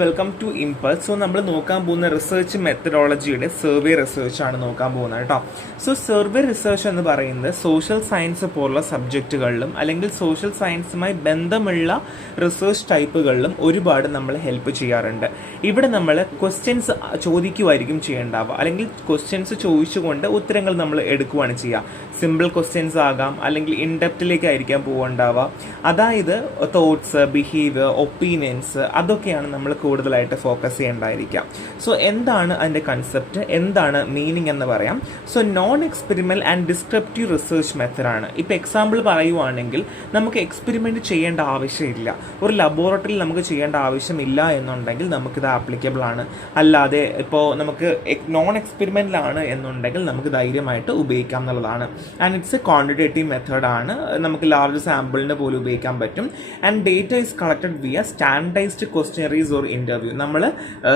Welcome to impulse. So നമ്മൾ നോക്കാൻ പോകുന്ന റിസർച്ച് മെത്തഡോളജിയുടെ സർവേ റിസർച്ച് ആണ് നോക്കാൻ പോകുന്നത് കേട്ടോ. സോ സർവേ റിസർച്ച് എന്ന് പറയുന്നത് സോഷ്യൽ സയൻസ് പോലുള്ള സബ്ജക്റ്റുകളിലും അല്ലെങ്കിൽ സോഷ്യൽ സയൻസുമായി ബന്ധമുള്ള റിസർച്ച് ടൈപ്പുകളിലും ഒരുപാട് നമ്മൾ ഹെൽപ്പ് ചെയ്യാറുണ്ട്. ഇവിടെ നമ്മൾ ക്വസ്റ്റ്യൻസ് ചോദിക്കുമായിരിക്കും ചെയ്യേണ്ടാവുക, അല്ലെങ്കിൽ ക്വസ്റ്റ്യൻസ് ചോദിച്ചുകൊണ്ട് ഉത്തരങ്ങൾ നമ്മൾ എടുക്കുകയാണ് ചെയ്യുക. സിമ്പിൾ ക്വസ്റ്റ്യൻസ് ആകാം, അല്ലെങ്കിൽ ഇൻഡെപ്തിലേക്കായിരിക്കാം പോകേണ്ടാവുക. അതായത് തോട്ട്സ്, ബിഹേവിയർ, ഒപ്പീനിയൻസ് അതൊക്കെയാണ് നമ്മൾ കൂടുതലായിട്ട് ഫോക്കസ് ചെയ്യേണ്ടായിരിക്കാം. സോ എന്താണ് അതിൻ്റെ കൺസെപ്റ്റ്, എന്താണ് മീനിങ് എന്ന് പറയാം. So non experiment and descriptive research മെത്തഡാണ്. ഇപ്പോൾ എക്സാമ്പിൾ പറയുവാണെങ്കിൽ നമുക്ക് എക്സ്പെരിമെൻറ്റ് ചെയ്യേണ്ട ആവശ്യമില്ല, ഒരു ലബോറട്ടറിയിൽ നമുക്ക് ചെയ്യേണ്ട ആവശ്യമില്ല എന്നുണ്ടെങ്കിൽ നമുക്കിത് ആപ്ലിക്കബിൾ ആണ്. അല്ലാതെ ഇപ്പോൾ നമുക്ക് നോൺ എക്സ്പെരിമെൻ്റിലാണ് എന്നുണ്ടെങ്കിൽ നമുക്ക് ധൈര്യമായിട്ട് ഉപയോഗിക്കാം എന്നുള്ളതാണ്. ആൻഡ് ഇറ്റ്സ് എ ക്വാണ്ടിറ്റേറ്റീവ് മെത്തേഡാണ്. നമുക്ക് ലാർജ് സാമ്പിളിന് പോലും ഉപയോഗിക്കാൻ പറ്റും. And data is collected via standardised questionnaires or interview. നമ്മൾ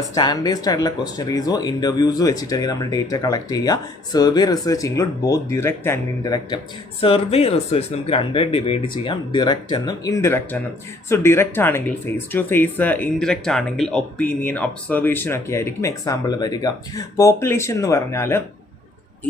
സ്റ്റാൻഡേർഡൈസ്ഡ് ആയിട്ടുള്ള ക്വസ്റ്റ്യനറീസോ ഇൻ്റർവ്യൂസോ വെച്ചിട്ടായിരിക്കും നമ്മൾ ഡേറ്റ കളക്ട് ചെയ്യുക. Survey research include both direct and indirect. Survey research നമുക്ക് രണ്ടായിട്ട് ഡിവൈഡ് ചെയ്യാം, ഡിറക്റ്റ് എന്നും ഇൻഡിറക്റ്റ് എന്നും. സോ ഡിറക്റ്റ് ആണെങ്കിൽ ഫേസ് ടു ഫേസ്, ഇൻഡിറക്റ്റ് ആണെങ്കിൽ ഒപ്പീനിയൻ, ഒബ്സർവേഷൻ ഒക്കെ ആയിരിക്കും എക്സാമ്പിൾ വരിക. പോപ്പുലേഷൻ എന്ന് പറഞ്ഞാൽ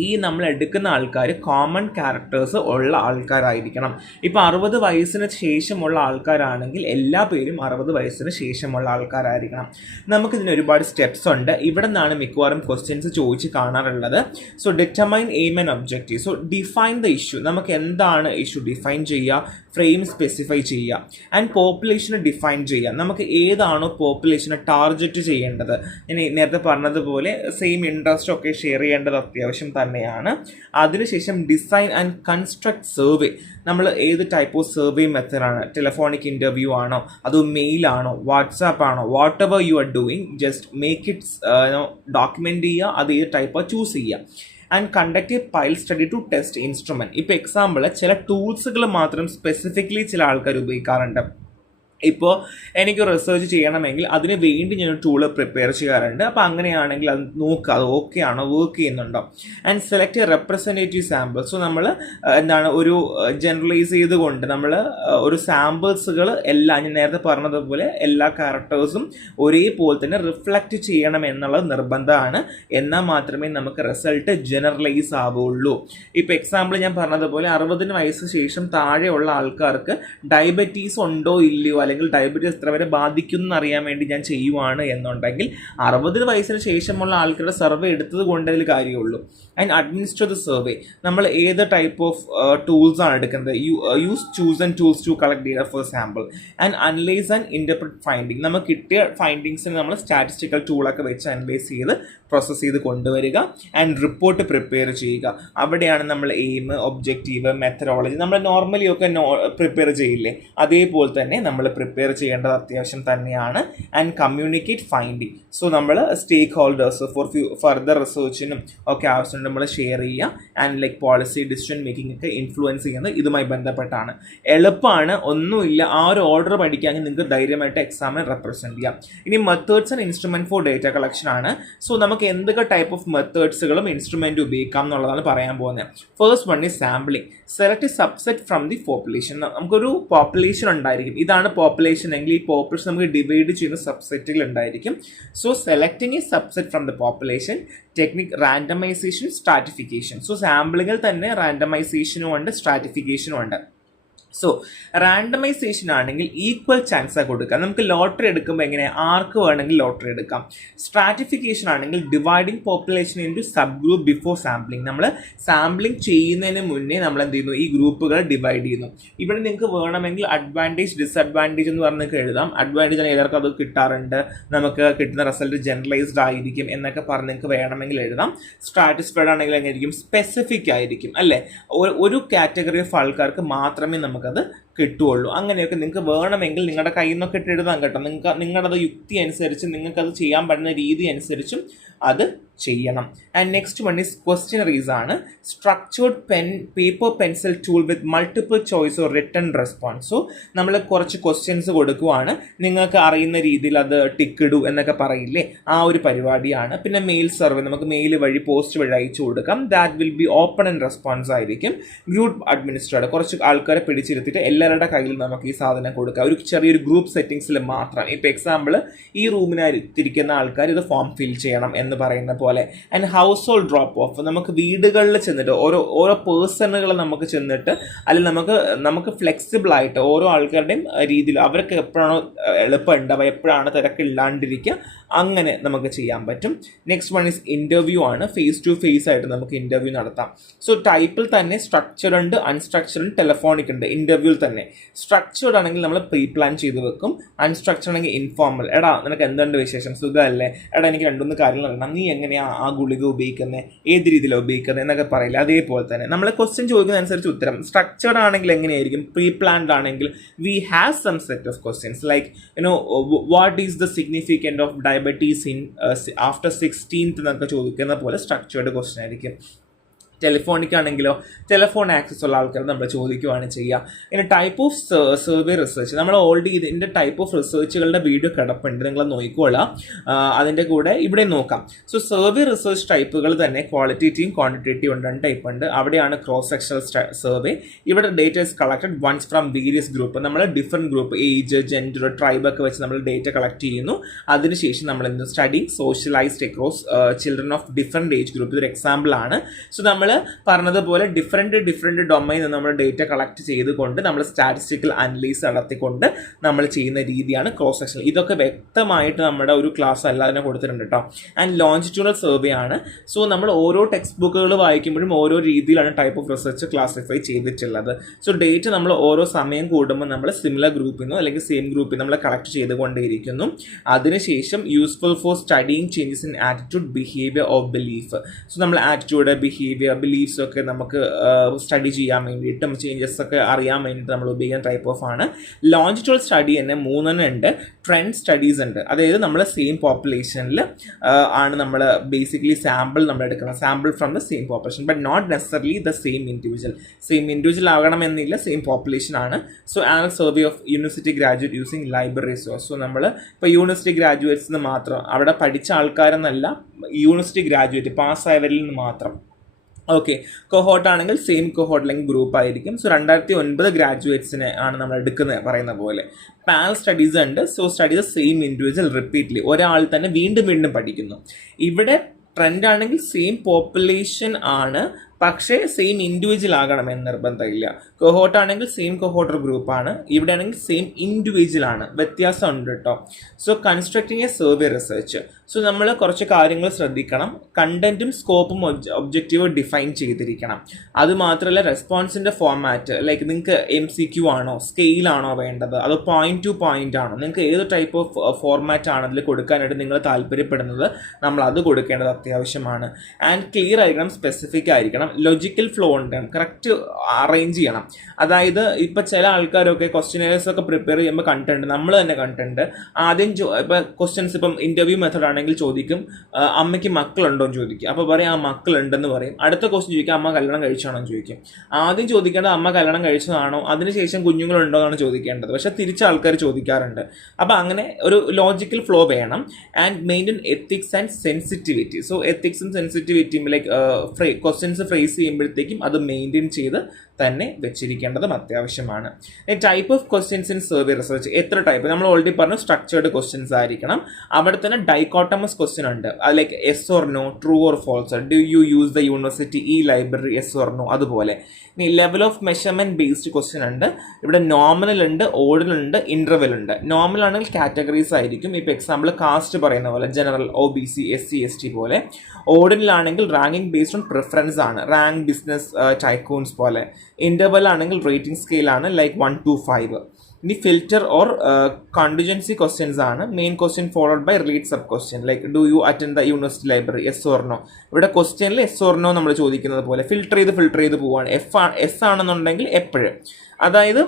ഈ നമ്മൾ എടുക്കുന്ന ആൾക്കാർ കോമൺ ക്യാരക്ടേഴ്സ് ഉള്ള ആൾക്കാരായിരിക്കണം. ഇപ്പോൾ 60 വയസ്സിന് ശേഷമുള്ള ആൾക്കാരാണെങ്കിൽ എല്ലാ പേരും 60 വയസ്സിന് ശേഷമുള്ള ആൾക്കാരായിരിക്കണം. നമുക്കിതിന് ഒരുപാട് സ്റ്റെപ്സ് ഉണ്ട്. ഇവിടെ നിന്നാണ് മിക്കവാറും ക്വസ്റ്റ്യൻസ് ചോദിച്ച് കാണാറുള്ളത്. So determine aim and objective. So define the issue. നമുക്ക് എന്താണ് ഇഷ്യൂ ഡിഫൈൻ ചെയ്യുക, ഫ്രെയിം സ്പെസിഫൈ ചെയ്യുക. ആൻഡ് പോപ്പുലേഷനെ ഡിഫൈൻ ചെയ്യുക. നമുക്ക് ഏതാണോ പോപ്പുലേഷനെ ടാർഗറ്റ് ചെയ്യേണ്ടത്, ഞാൻ നേരത്തെ പറഞ്ഞതുപോലെ സെയിം ഇൻട്രസ്റ്റ് ഒക്കെ ഷെയർ ചെയ്യേണ്ടത് അത്യാവശ്യം തന്നെയാണ്. അതിനുശേഷം ഡിസൈൻ ആൻഡ് കൺസ്ട്രക്ട് സർവേ. നമ്മൾ ഏത് ടൈപ്പ് ഓഫ് സർവേ മെത്തേഡാണ്, ടെലിഫോണിക് ഇൻ്റർവ്യൂ ആണോ, അതോ മെയിൽ ആണോ, വാട്സാപ്പ് ആണോ, whatever you are doing just make its document ചെയ്യുക. അത് ഏത് ടൈപ്പ് ചൂസ് ചെയ്യുക. And conduct a pilot study to test instrument. ഇപ്പോൾ എക്സാമ്പിൾ ചില ടൂൾസുകൾ മാത്രം സ്പെസിഫിക്കലി ചില ആൾക്കാർ ഉപയോഗിക്കാറുണ്ട്. ഇപ്പോൾ എനിക്ക് റിസർച്ച് ചെയ്യണമെങ്കിൽ അതിന് വേണ്ടി ഞാനൊരു ടൂള് പ്രിപ്പയർ ചെയ്യാറുണ്ട്. അപ്പോൾ അങ്ങനെയാണെങ്കിൽ അത് നോക്കുക, അത് ഓക്കെ ആണോ, വർക്ക് ചെയ്യുന്നുണ്ടോ. And select A representative sample. So നമ്മൾ ഒരു ജനറലൈസ് ചെയ്തുകൊണ്ട് നമ്മൾ ഒരു സാമ്പിൾസുകൾ എല്ലാം ഞാൻ നേരത്തെ പറഞ്ഞതുപോലെ എല്ലാ ക്യാരക്ടേഴ്സും ഒരേപോലെ തന്നെ റിഫ്ലക്റ്റ് ചെയ്യണം എന്നുള്ളത് നിർബന്ധമാണ്. എന്നാൽ മാത്രമേ നമുക്ക് റിസൾട്ട് ജനറലൈസ് ആവുള്ളൂ. ഇപ്പോൾ എക്സാമ്പിൾ ഞാൻ പറഞ്ഞതുപോലെ 60 വയസ്സ് ശേഷം താഴെയുള്ള ആൾക്കാർക്ക് ഡയബറ്റീസ് ഉണ്ടോ ഇല്ലയോ, അല്ലെങ്കിൽ ഡയബറ്റീസ് എത്ര വരെ ബാധിക്കുന്നു എന്നറിയാൻ വേണ്ടി ഞാൻ ചെയ്യുവാണ് എന്നുണ്ടെങ്കിൽ 60 വയസ്സിന് ശേഷമുള്ള ആൾക്കാരുടെ സർവേ എടുത്തത് കൊണ്ട് അതിൽ കാര്യമുള്ളൂ. And administer the survey. നമ്മൾ ഏത് ടൈപ്പ് ഓഫ് ടൂൾസ് ആണ് എടുക്കുന്നത്, use choose and tools to collect data for sample. And analyse and interpret finding. നമുക്ക് കിട്ടിയ ഫൈൻഡിങ്സിന് നമ്മൾ സ്റ്റാറ്റിസ്റ്റിക്കൽ ടൂളൊക്കെ വെച്ച് അനലൈസ് ചെയ്ത് പ്രോസസ്സ് ചെയ്ത് കൊണ്ടുവരിക. ആൻഡ് റിപ്പോർട്ട് പ്രിപ്പയർ ചെയ്യുക. അവിടെയാണ് നമ്മൾ എയിം, ഒബ്ജക്റ്റീവ്, മെത്തഡോളജി നമ്മൾ നോർമലി ഒക്കെ പ്രിപ്പയർ ചെയ്യില്ലേ, അതേപോലെ തന്നെ നമ്മൾ പ്രിപ്പയർ ചെയ്യേണ്ടത് അത്യാവശ്യം തന്നെയാണ്. And communicate finding. സോ നമ്മൾ സ്റ്റേക്ക് ഹോൾഡേഴ്സ് ഫോർ ഫർദർ റിസർച്ചിനും ഒക്കെ ആവശ്യം നമ്മൾ ഷെയർ ചെയ്യുക. And like policy decision making ഒക്കെ ഇൻഫ്ലുവൻസ് ചെയ്യുന്നത് ഇതുമായി ബന്ധപ്പെട്ടാണ്. എളുപ്പമാണ്, ഒന്നുമില്ല. ആ ഒരു ഓർഡർ പഠിക്കുകയാണെങ്കിൽ നിങ്ങൾക്ക് ധൈര്യമായിട്ട് എക്സാമിന് റെപ്രസെൻറ്റ് ചെയ്യാം. ഇനി methods and instrument four data collection ആണ്. സോ നമുക്ക് എന്തൊക്കെ ടൈപ്പ് ഓഫ് മെത്തേഡ്സുകളും ഇൻസ്ട്രുമെൻറ്റും ഉപയോഗിക്കാം എന്നുള്ളതാണ് പറയാൻ പോകുന്നത്. First one is sampling. Select subset from the population. നമുക്കൊരു പോപ്പുലേഷൻ ഉണ്ടായിരിക്കും. ഇതാണ് പോപ്പുലേഷൻ എങ്കിൽ ഈ പോപ്പുലേഷൻ നമുക്ക് ഡിവൈഡ് ചെയ്യുന്ന സബ്സെറ്റുകൾ ഉണ്ടായിരിക്കും. So selecting A subset from the population. Technique randomisation, stratification. So സാമ്പിളുകൾ തന്നെ റാൻഡമൈസേഷനും ഉണ്ട്, സ്ട്രാറ്റിഫിക്കേഷനും ഉണ്ട്. സോ റാൻഡമൈസേഷൻ ആണെങ്കിൽ ഈക്വൽ ചാൻസാണ് കൊടുക്കുക. നമുക്ക് ലോട്ടറി എടുക്കുമ്പോൾ എങ്ങനെ ആർക്ക് വേണമെങ്കിൽ ലോട്ടറി എടുക്കാം. സ്ട്രാറ്റിഫിക്കേഷൻ ആണെങ്കിൽ dividing population into sub group before sampling. നമ്മൾ സാമ്പിളിങ് ചെയ്യുന്നതിന് മുന്നേ നമ്മൾ എന്ത് ചെയ്യുന്നു, ഈ ഗ്രൂപ്പുകൾ ഡിവൈഡ് ചെയ്യുന്നു. ഇവിടെ നിങ്ങൾക്ക് വേണമെങ്കിൽ അഡ്വാൻറ്റേജ്, ഡിസഡ്വാൻറ്റേജ് എന്ന് പറഞ്ഞ് എഴുതാം. അഡ്വാൻറ്റേജ് ആണ് എല്ലാവർക്കും അത് കിട്ടാറുണ്ട്, നമുക്ക് കിട്ടുന്ന റിസൾട്ട് ജനറലൈസ്ഡ് ആയിരിക്കും എന്നൊക്കെ പറഞ്ഞ് നിങ്ങൾക്ക് വേണമെങ്കിൽ എഴുതാം. സ്ട്രാറ്റിസ്ഫൈഡ് ആണെങ്കിൽ എങ്ങനെയായിരിക്കും, സ്പെസിഫിക് ആയിരിക്കും അല്ലേ, ഒരു കാറ്റഗറി ഓഫ് ആൾക്കാർക്ക് മാത്രമേ നമുക്കത് കിട്ടുകയുള്ളൂ. അങ്ങനെയൊക്കെ നിങ്ങൾക്ക് വേണമെങ്കിൽ നിങ്ങളുടെ കയ്യിൽ നിന്നൊക്കെ ഇട്ട് എഴുതാൻ കേട്ടോ. നിങ്ങളുടെ യുക്തി അനുസരിച്ച് നിങ്ങൾക്കത് ചെയ്യാൻ പറ്റുന്ന രീതി അനുസരിച്ചും അത് ചെയ്യണം. ആൻഡ് നെക്സ്റ്റ് വൺ ഈസ് ക്വസ്റ്റ്യനറീസ് ആണ്. Structured paper pencil tool with multiple choice or written response. So നമ്മൾ കുറച്ച് ക്വസ്റ്റ്യൻസ് കൊടുക്കുവാണ്, നിങ്ങൾക്ക് അറിയുന്ന രീതിയിൽ അത് ടിക്ക് ഇടൂ എന്നൊക്കെ പറയില്ലേ, ആ ഒരു പരിപാടിയാണ്. പിന്നെ മെയിൽ സർവേ, നമുക്ക് മെയിൽ വഴി പോസ്റ്റ് വഴി അയച്ചു കൊടുക്കാം. That will be open and response ആയിരിക്കും. ഗ്രൂപ്പ് അഡ്മിനിസ്ട്രേറ്റർ, കുറച്ച് ആൾക്കാരെ പിടിച്ചിരുത്തിയിട്ട് എല്ലാ എല്ലാവരുടെ കയ്യിൽ നമുക്ക് ഈ സാധനം കൊടുക്കാം. ഒരു ചെറിയൊരു ഗ്രൂപ്പ് സെറ്റിംഗ്സിൽ മാത്രം. ഇപ്പോൾ എക്സാമ്പിൾ ഈ റൂമിനായിരിക്കുന്ന ആൾക്കാർ ഇത് ഫോം ഫിൽ ചെയ്യണം എന്ന് പറയുന്ന പോലെ. And house hold drop of, നമുക്ക് വീടുകളിൽ ചെന്നിട്ട് ഓരോ പേഴ്സണുകൾ നമുക്ക് ചെന്നിട്ട് അല്ലെങ്കിൽ നമുക്ക് ഫ്ലെക്സിബിൾ ആയിട്ട് ഓരോ ആൾക്കാരുടെയും രീതിയിൽ അവർക്ക് എപ്പോഴാണോ എളുപ്പം ഉണ്ടാവുക, എപ്പോഴാണ് തിരക്കില്ലാണ്ടിരിക്കുക, അങ്ങനെ നമുക്ക് ചെയ്യാൻ പറ്റും. നെക്സ്റ്റ് വൺ ഈസ് ഇൻ്റർവ്യൂ ആണ്. ഫേസ് ടു ഫേസ് ആയിട്ട് നമുക്ക് ഇൻ്റർവ്യൂ നടത്താം. സോ ടൈപ്പിൽ തന്നെ സ്ട്രക്ചർഡ് ഉണ്ട്, അൺസ്ട്രക്ചർഡ്, ടെലഫോണിക് ഉണ്ട്. ഇൻ്റർവ്യൂവിൽ തന്നെ സ്ട്രക്ചർഡ് ആണെങ്കിൽ നമ്മൾ പ്രീ പ്ലാൻ ചെയ്ത് വെക്കും. അൺസ്ട്രക്ചർഡ് ആണെങ്കിൽ ഇൻഫോർമൽ, എടാ നിനക്ക് എന്തുണ്ട് വിശേഷം, സുഖമല്ലേ, എടാ എനിക്ക് 2-3 കാര്യങ്ങൾ അറിയണം, നീ എങ്ങനെയാണ് ആ ഗുളിക ഉപയോഗിക്കുന്നത്, ഏത് രീതിയിലാണ് ഉപയോഗിക്കുന്നത് എന്നൊക്കെ പറയില്ല. അതേപോലെ തന്നെ നമ്മൾ ക്വസ്റ്റ്യൻ ചോദിക്കുന്ന അനുസരിച്ച് ഉത്തരം. സ്ട്രക്ചർഡ് ആണെങ്കിൽ എങ്ങനെയായിരിക്കും, പ്രീ പ്ലാൻഡ് ആണെങ്കിൽ we have some set of questions like what is the significant of diabetes in after 16th എന്നൊക്കെ ചോദിക്കുന്ന പോലെ സ്ട്രക്ചേർഡ് ക്വസ്റ്റ്യൻ ആയിരിക്കും. ടെലിഫോണിക് ആണെങ്കിലോ ടെലിഫോൺ ആക്സസ് ഉള്ള ആൾക്കാർ നമ്മൾ ചോദിക്കുകയാണ് ചെയ്യുക. ഇനി ടൈപ്പ് ഓഫ് സർവേ റിസർച്ച്, നമ്മൾ ഓൾറെഡി ഇതിൻ്റെ ടൈപ്പ് ഓഫ് റിസർച്ചുകളുടെ വീഡിയോ കിടപ്പുണ്ട്, നിങ്ങൾ നോക്കിക്കോളാം. അതിൻ്റെ കൂടെ ഇവിടെ നോക്കാം. സോ സർവേ റിസർച്ച് ടൈപ്പുകൾ തന്നെ ക്വാളിറ്റേറ്റീവ് ക്വാണ്ടിറ്റേറ്റീവ് ഉണ്ട്, 2 ടൈപ്പ് ഉണ്ട്. അവിടെയാണ് ക്രോസ് സെക്ഷണൽ സർവേ. ഇവിടെ data is collected once from various group. നമ്മൾ different group, age, gender, tribe ഒക്കെ വെച്ച് നമ്മൾ ഡേറ്റ കളക്ട് ചെയ്യുന്നു. അതിനുശേഷം നമ്മൾ എന്ത് study socialised across children of different age group. ഇതൊരു എക്സാമ്പിൾ ആണ്. സോ നമ്മൾ പറഞ്ഞതുപോലെ ഡിഫറെൻറ്റ് ഡൊമൈൻ നമ്മൾ ഡേറ്റ കളക്ട് ചെയ്തുകൊണ്ട് നമ്മൾ സ്റ്റാറ്റിസ്റ്റിക്കൽ അനലൈസ് നടത്തിക്കൊണ്ട് നമ്മൾ ചെയ്യുന്ന രീതിയാണ് ക്രോസ് സെക്ഷൻ. ഇതൊക്കെ വ്യക്തമായിട്ട് നമ്മുടെ ഒരു ക്ലാസ് അല്ലാതെ കൊടുത്തിട്ടുണ്ട് കേട്ടോ. ആൻഡ് ലോഞ്ചിറ്റ്യൂണൽ സർവേ ആണ്. സോ നമ്മൾ ഓരോ ടെക്സ്റ്റ് ബുക്കുകൾ വായിക്കുമ്പോഴും ഓരോ രീതിയിലാണ് ടൈപ്പ് ഓഫ് റിസർച്ച് ക്ലാസിഫൈ ചെയ്തിട്ടുള്ളത്. സോ ഡേറ്റ് നമ്മൾ ഓരോ സമയം കൂടുമ്പോൾ നമ്മൾ സിമിലർ ഗ്രൂപ്പിൽ നിന്നോ അല്ലെങ്കിൽ സെയിം ഗ്രൂപ്പിൽ നമ്മൾ കളക്ട് ചെയ്തുകൊണ്ടേയിരിക്കുന്നു. അതിനുശേഷം useful for studying changes in attitude, behaviour of belief. So നമ്മൾ ആറ്റിറ്റ്യൂഡ്, ബിഹേവിയർ, ബിലീഫ്സ് ഒക്കെ നമുക്ക് സ്റ്റഡി ചെയ്യാൻ വേണ്ടിയിട്ടും ചേഞ്ചസ് ഒക്കെ അറിയാൻ വേണ്ടിയിട്ട് നമ്മൾ ഉപയോഗിക്കുന്ന ടൈപ്പ് ഓഫ് ആണ്. ലോഞ്ചിറ്റ്യൂണൽ സ്റ്റഡി തന്നെ 3 ഉണ്ട്. ട്രെൻഡ് സ്റ്റഡീസ് ഉണ്ട്, അതായത് നമ്മൾ സെയിം പോപ്പുലേഷനിൽ ആണ് നമ്മൾ ബേസിക്കലി സാമ്പിൾ നമ്മൾ എടുക്കുന്നത്, sample from the same population but not necessarily the same individual ആകണമെന്നില്ല, സെയിം പോപ്പുലേഷൻ ആണ്. So annual survey of university graduate using library resource. So നമ്മൾ ഇപ്പോൾ യൂണിവേഴ്സിറ്റി ഗ്രാജുവേറ്റ്സിന് മാത്രം, അവിടെ പഠിച്ച ആൾക്കാരെന്നല്ല, യൂണിവേഴ്സിറ്റി ഗ്രാജുവേറ്റ് പാസ്സായവരിൽ നിന്ന് മാത്രം. ഓക്കെ, കൊഹോട്ട് ആണെങ്കിൽ സെയിം കൊഹോട്ട് അല്ലെങ്കിൽ ഗ്രൂപ്പ് ആയിരിക്കും. സോ 2009 ഗ്രാജുവേറ്റ്സിനെ ആണ് നമ്മൾ എടുക്കുന്നത് പറയുന്ന പോലെ. പാനൽ സ്റ്റഡീസ് ഉണ്ട്. So study the same individual repeatedly, ഒരാൾ തന്നെ വീണ്ടും പഠിക്കുന്നു. ഇവിടെ ട്രെൻഡ് ആണെങ്കിൽ സെയിം പോപ്പുലേഷൻ ആണ്, പക്ഷേ സെയിം ഇൻഡിവിജ്വൽ ആകണമെന്ന് നിർബന്ധമില്ല. കൊഹോട്ട് ആണെങ്കിൽ സെയിം കൊഹോട്ടർ ഗ്രൂപ്പാണ്, ഇവിടെ ആണെങ്കിൽ സെയിം ഇൻഡിവിജ്വൽ ആണ്, വ്യത്യാസം ഉണ്ട് കേട്ടോ. So constructing A survey research. So നമ്മൾ കുറച്ച് കാര്യങ്ങൾ ശ്രദ്ധിക്കണം. കണ്ടന്റും സ്കോപ്പും ഒബ്ജക്റ്റീവ് ഡിഫൈൻ ചെയ്തിരിക്കണം. അതുമാത്രമല്ല റെസ്പോൺസിൻ്റെ ഫോർമാറ്റ്, ലൈക്ക് നിങ്ങൾക്ക് MCQ ആണോ, സ്കെയിലാണോ വേണ്ടത്, അതോ പോയിന്റ് ടു പോയിന്റ് ആണോ, നിങ്ങൾക്ക് ഏത് ടൈപ്പ് ഓഫ് ഫോർമാറ്റ് ആണ് അതിൽ കൊടുക്കാനായിട്ട് നിങ്ങൾ താല്പര്യപ്പെടുന്നത്, നമ്മൾ അത് കൊടുക്കേണ്ടത് അത്യാവശ്യമാണ്. ആൻഡ് ക്ലിയർ ആയിരിക്കണം, സ്പെസിഫിക് ആയിരിക്കണം, ലോജിക്കൽ ഫ്ലോ ഉണ്ട്, കറക്റ്റ് അറേഞ്ച് ചെയ്യണം. അതായത് ഇപ്പം ചില ആൾക്കാരൊക്കെ ക്വസ്റ്റ്യനേഴ്സ് ഒക്കെ പ്രിപ്പയർ ചെയ്യുമ്പോൾ കണ്ടിട്ടുണ്ട്, നമ്മൾ തന്നെ കണ്ടിട്ടുണ്ട്. ആദ്യം ഇപ്പം ക്വസ്റ്റ്യൻസ്, ഇപ്പം ഇൻ്റർവ്യൂ മെത്തേഡ് ആണെങ്കിൽ ചോദിക്കും അമ്മയ്ക്ക് മക്കളുണ്ടോ എന്ന് ചോദിക്കും. അപ്പോൾ പറയും ആ മക്കളുണ്ടെന്ന് പറയും. അടുത്ത ക്വസ്റ്റ്യൻ ചോദിക്കും അമ്മ കല്യാണം കഴിച്ചാണോ എന്ന് ചോദിക്കും. ആദ്യം ചോദിക്കേണ്ടത് അമ്മ കല്യാണം കഴിച്ചതാണോ, അതിനുശേഷം കുഞ്ഞുങ്ങളുണ്ടോ എന്നാണ് ചോദിക്കേണ്ടത്. പക്ഷെ തിരിച്ച ആൾക്കാർ ചോദിക്കാറുണ്ട്. അപ്പോൾ അങ്ങനെ ഒരു ലോജിക്കൽ ഫ്ലോ വേണം. And maintain ethics and sensitivity. So എത്തിക്സും സെൻസിറ്റിവിറ്റിയും ലൈക്ക് ക്വസ്റ്റ്യൻസ് ഫ്രേസ് ചെയ്യുമ്പോഴത്തേക്കും അത് മെയിൻറ്റെയിൻ ചെയ്ത് തന്നെ വെച്ചിരിക്കേണ്ടതും അത്യാവശ്യമാണ്. Type of questions in survey research, എത്ര ടൈപ്പ് നമ്മൾ ഓൾറെഡി പറഞ്ഞു, സ്ട്രക്ചേർഡ് ക്വസ്റ്റ്യൻസ് ആയിരിക്കണം. അവിടെ തന്നെ ഡൈക്കോട്ടമസ് ക്വസ്റ്റ്യൻ ഉണ്ട്, like yes or no, true or false, do you use the university e-library, yes or no. അതുപോലെ ഇനി level of measurement based question ഉണ്ട്. ഇവിടെ നോമിനൽ ഉണ്ട്, ഓർഡിനൽ ഉണ്ട്, ഇൻ്റർവെൽ ഉണ്ട്. നോമിനൽ ആണെങ്കിൽ കാറ്റഗറീസ് ആയിരിക്കും. ഇപ്പോൾ എക്സാമ്പിൾ കാസ്റ്റ് പറയുന്ന പോലെ ജനറൽ, OBC, SC, ST പോലെ. ഓർഡിനൽ ആണെങ്കിൽ റാങ്കിങ് ബേസ്ഡ് ഓൺ പ്രിഫറൻസ് ആണ്, റാങ്ക്, ബിസിനസ്, ടൈക്കൂൺസ് പോലെ. ഇൻ്റർവെൽ ആണെങ്കിൽ റേറ്റിംഗ് സ്കെയിലാണ്, ലൈക്ക് 1 to 5. ഇനി ഫിൽറ്റർ ഓർ കോണ്ടിജൻസി ക്വസ്റ്റ്യൻസ് ആണ്. Main question followed by relate sub question, like do you attend the university library, yes or no. ഇവിടെ ക്വസ്റ്റ്യനിൽ yes or no നമ്മൾ ചോദിക്കുന്നത് പോലെ ഫിൽറ്റർ ചെയ്ത് പോവാണ്. എസ് ആണെന്നുണ്ടെങ്കിൽ എപ്പോഴും, അതായത്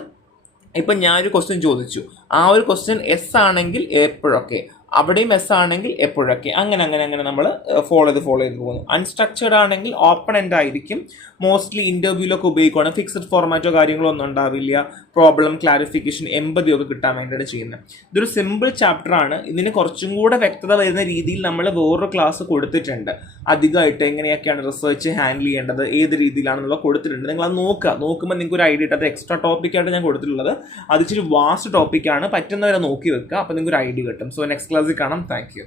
ഇപ്പം ഞാനൊരു ക്വസ്റ്റ്യൻ ചോദിച്ചു, ആ ഒരു ക്വസ്റ്റ്യൻ എസ് ആണെങ്കിൽ എപ്പോഴൊക്കെ, അവിടെയും എസ് ആണെങ്കിൽ എപ്പോഴൊക്കെ, അങ്ങനെ അങ്ങനെ അങ്ങനെ നമ്മൾ ഫോളോ ചെയ്ത് പോകുന്നു. അൺസ്ട്രക്ചേർഡ് ആണെങ്കിൽ ഓപ്പൺ എൻഡ് ആയിരിക്കും, മോസ്റ്റ്ലി ഇന്റർവ്യൂലൊക്കെ ഉപയോഗിക്കുകയാണ്, ഫിക്സഡ് ഫോർമാറ്റോ കാര്യങ്ങളോ ഒന്നും ഉണ്ടാവില്ല, പ്രോബ്ലം ക്ലാരിഫിക്കേഷൻ എമ്പതിയൊക്കെ കിട്ടാൻ വേണ്ടിയിട്ട് ചെയ്യുന്നത്. ഇതൊരു സിമ്പിൾ ചാപ്റ്റർ ആണ്. ഇതിന് കുറച്ചും കൂടെ വ്യക്തത വരുന്ന രീതിയിൽ നമ്മൾ വേറൊരു ക്ലാസ് കൊടുത്തിട്ടുണ്ട്, അധികമായിട്ട് എങ്ങനെയൊക്കെയാണ് റിസർച്ച് ഹാൻഡിൽ ചെയ്യേണ്ടത്, ഏത് രീതിയിലാണെന്നുള്ള കൊടുത്തിട്ടുണ്ട്. നിങ്ങൾ അത് നോക്കുമ്പോൾ നിങ്ങൾക്ക് ഒരു ഐഡിയ ഇട്ട്, അത് എക്സ്ട്രാ ടോപ്പിക്കായിട്ട് ഞാൻ കൊടുത്തിട്ടുള്ളത്, അത് ഇച്ചിരി വാസ്റ്റ് ടോപ്പിക്കാണ്, പറ്റുന്നവരെ നോക്കി വെക്കുക, അപ്പോൾ നിങ്ങൾക്ക് ഒരു ഐഡിയ കിട്ടും. സോ നെക്സ്റ്റ് ക്ലാസ്സിൽ കാണാം. Thank you.